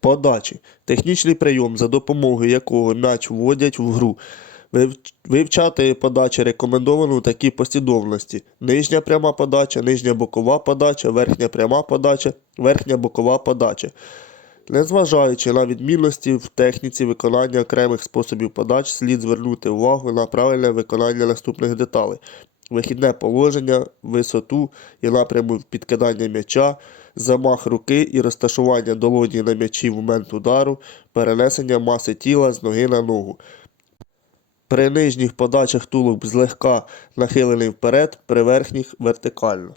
Подачі. Технічний прийом, за допомогою якого м'яч вводять в гру. Вивчати подачі рекомендовано у такій послідовності: нижня пряма подача, нижня бокова подача, верхня пряма подача, верхня бокова подача. Незважаючи на відмінності в техніці виконання окремих способів подач, слід звернути увагу на правильне виконання наступних деталей: вихідне положення, висоту і напряму підкидання м'яча, замах руки і розташування долоні на м'ячі в момент удару, перенесення маси тіла з ноги на ногу. При нижніх подачах тулуб злегка нахилений вперед, при верхніх вертикально.